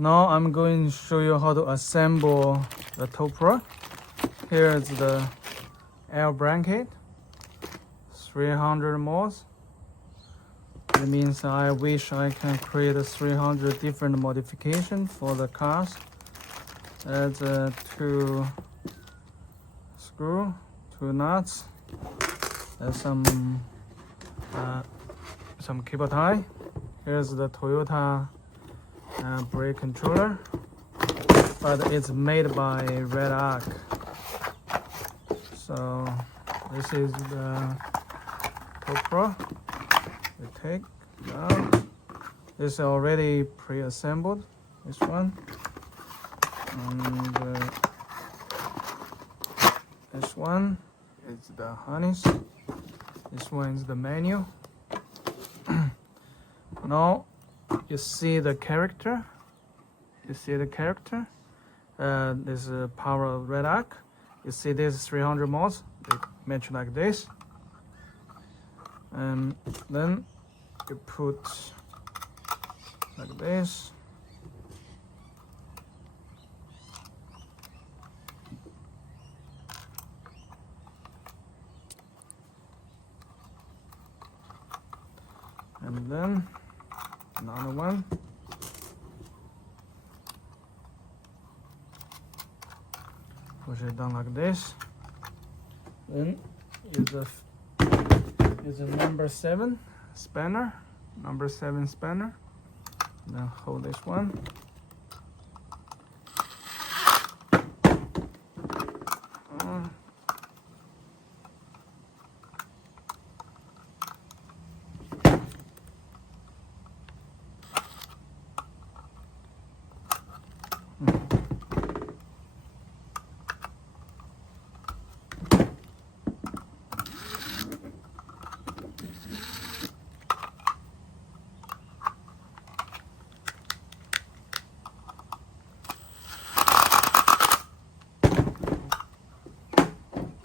Now I'm going to show you how to assemble the Towpro. Here is the air blanket, 300 mods. It means I wish I can create 300 different modifications for the cars. There's two screws, two nuts. There's some cable tie. Here's the Toyota Brake Controller, but it's made by Red Arc. So this is the Towpro. We take it out. This is already pre-assembled. This one, and this one is the harness. This one is the manual. Now you see the character. This is power of Red Arc. You see this 300 mods. They match like this. And then you put like this. And then another one. Push it down like this. Then is a number 7 spanner. Then hold this one.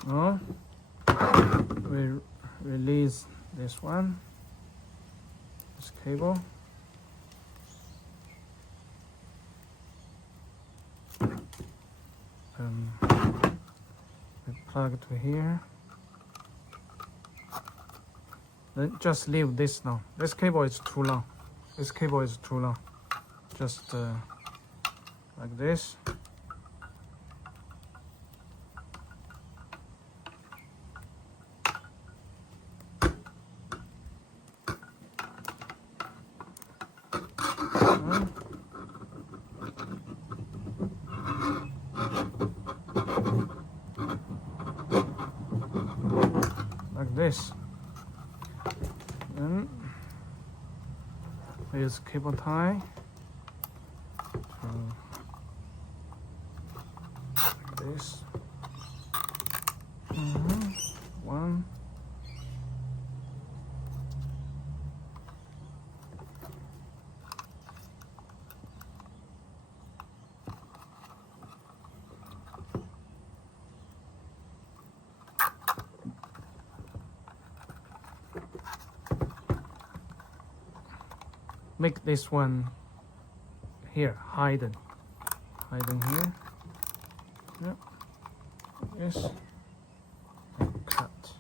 Now we release this one, this cable. We plug to here. Then just leave this now. This cable is too long. Just like this. Like this. Then we use cable tie like this. One. Make this one here hidden here. Yep. Yes. And cut.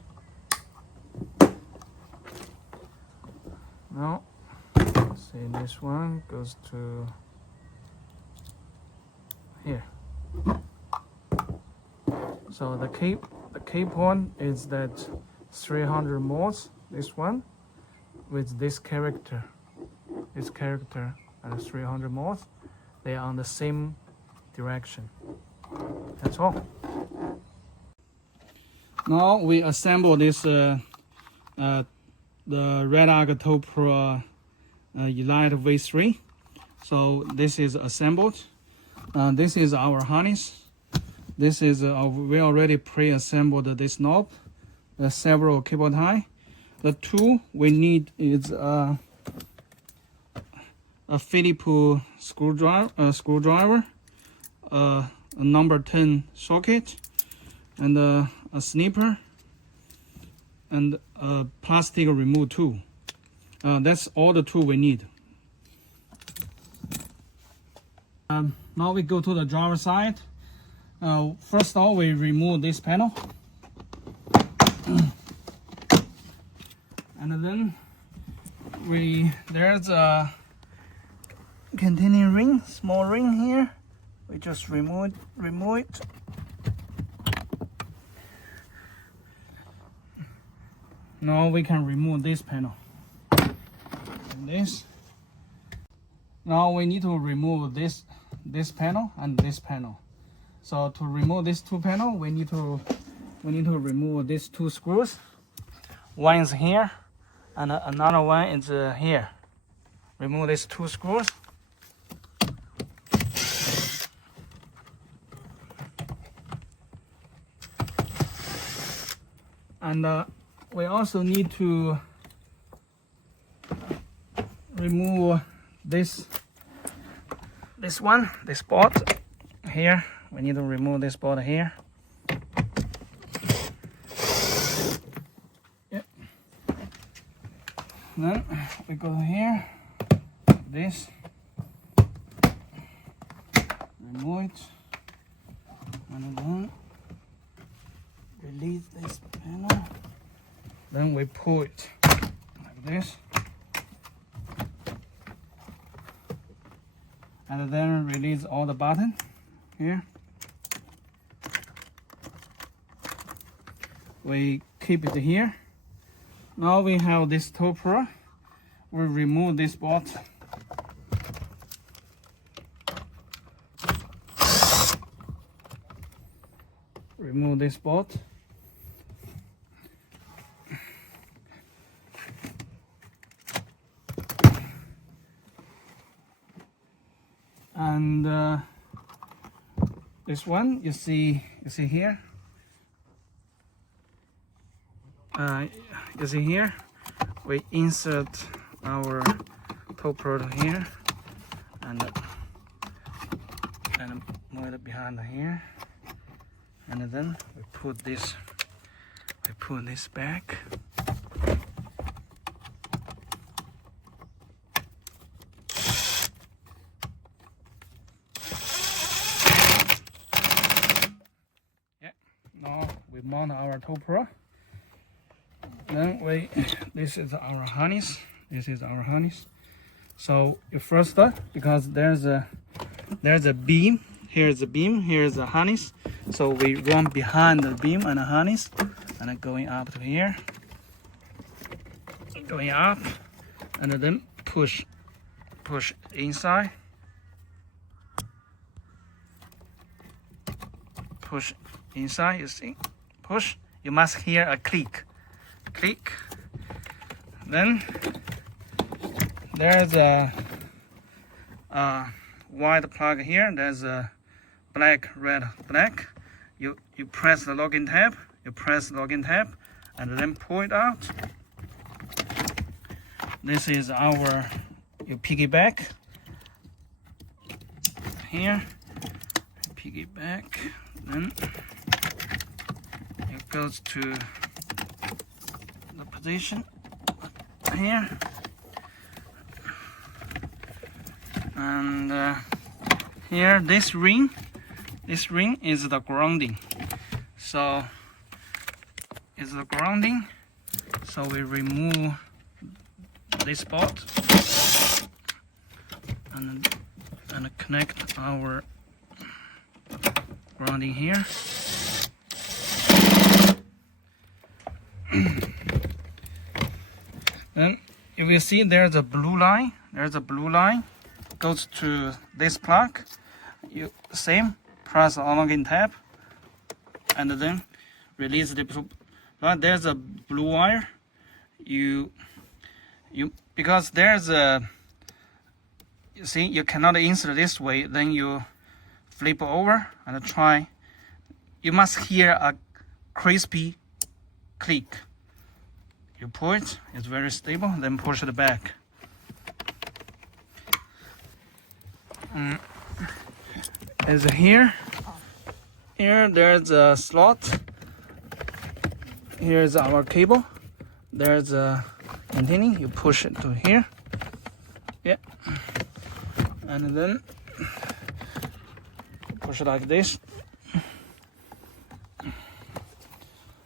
Now, see, this one goes to here. So the key point is that 300 mods. This one with this character. This character and 300 mods, they are on the same direction. That's all. Now we assemble this the Red Arc Towpro Elite V3. So this is assembled. This is our harness. This is we already pre-assembled this knob. Several cable tie. The tool we need is a Phillips screwdriver, a number 10 socket, and a snipper, and a plastic remove tool. That's all the tool we need. Now we go to the driver's side. First of all, we remove this panel. And then there's a containing ring, small ring here. We just remove it. Now we can remove this panel. And this. Now we need to remove this panel and this panel. So to remove these two panels, we need to remove these two screws. One is here, and another one is here. Remove these two screws. And we also need to remove this bolt here. We need to remove this bolt here. Yep. Then we go here. This. Remove it. And then release this panel. Then we pull it like this. And then release all the buttons here. We keep it here. Now we have this Towpro. We remove this bolt. Remove this bolt. And this one you see here. You see here, we insert our Towpro here and move it behind here, and then we put this back. Now we mount our Towpro. Then this is our harness. This is our harness. So you first, because there's a beam. Here's the beam. Here's the harness. So we run behind the beam and the harness, and going up to here. Going up, and then push inside. Push inside. You see, push. You must hear a click. Click. Then there's a white plug here. There's a black, red, black. You press the locking tab. You press the locking tab, and then pull it out. This is our. You pick it back. Here. Pick it back. Then it goes to position here, and here this ring is the grounding. So we remove this bolt and connect our grounding here. Then you will see there's a blue line. There's a blue line goes to this plug. You press the locking tab, and then release the plug. There's a blue wire. You because there's a, you see, you cannot insert this way. Then you flip over and try. You must hear a crispy click. You pull it, it's very stable, then push it back. As here there's a slot. Here's our cable. There's a antenna. You push it to here. Yeah. And then push it like this,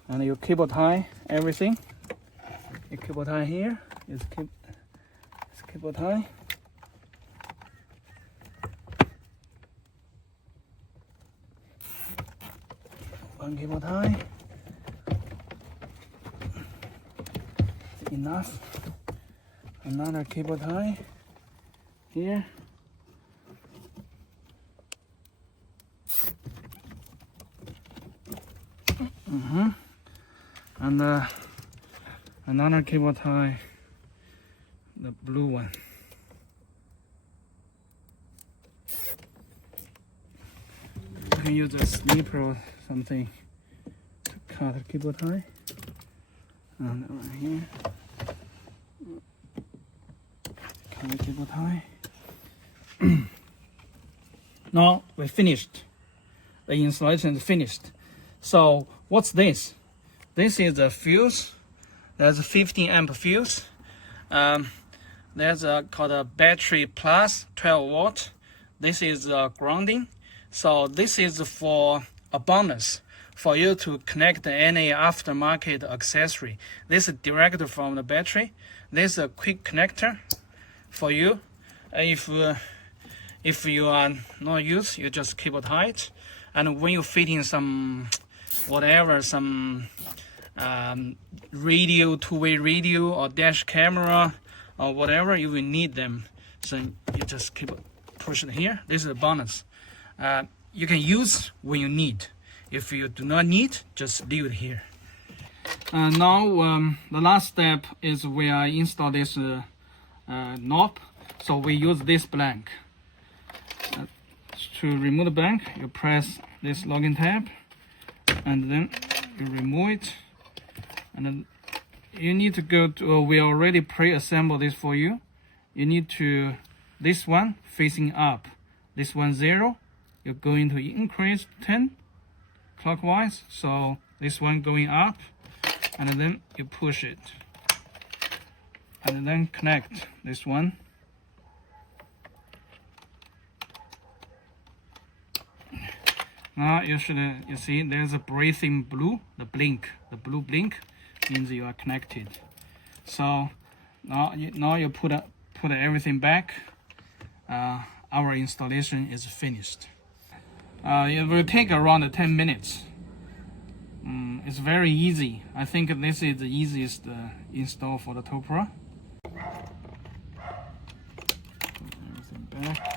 and you cable tie everything. You cable tie here. It's cable tie. One cable tie. Enough. Another cable tie here. And another cable tie, the blue one. You can use a snipper or something to cut the cable tie. And right here, cut the cable tie. Now we finished. The installation is finished. So what's this? This is a fuse. There's a 15 amp fuse. There's called a battery plus 12 watt. This is grounding. So this is for a bonus for you to connect any aftermarket accessory. This is direct from the battery. This is a quick connector for you. If you are not used, you just keep it tight. And when you fit in some whatever, some radio, two-way radio or dash camera or whatever, you will need them. So you just keep push it here. This is a bonus. You can use when you need. If you do not need, just leave it here. Now the last step is we install this knob. So we use this blank. To remove the blank, you press this locking tab, and then you remove it. And then you need to go to, we already pre-assembled this for you. You need to, this one facing up, this one 0, you're going to increase 10 clockwise. So this one going up, and then you push it. And then connect this one. Now you see there's a breathing blue, the blue blink means you are connected. So now you put everything back. Our installation is finished. It will take around 10 minutes. It's very easy. I think this is the easiest install for the Towpro. Put everything back.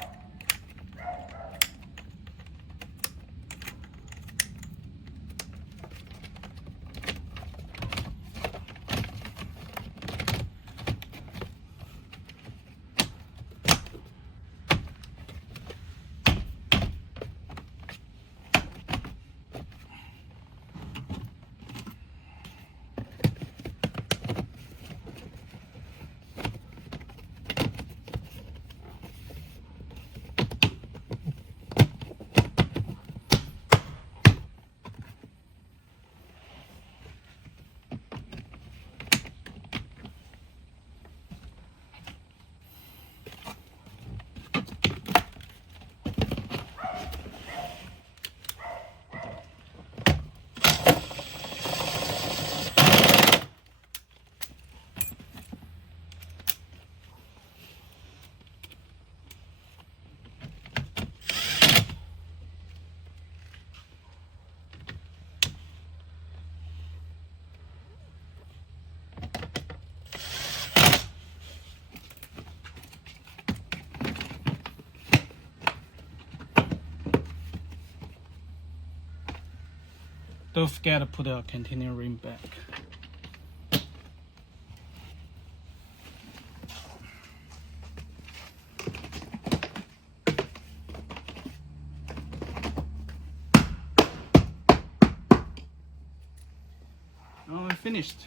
Don't forget to put a container ring back. Now we're finished.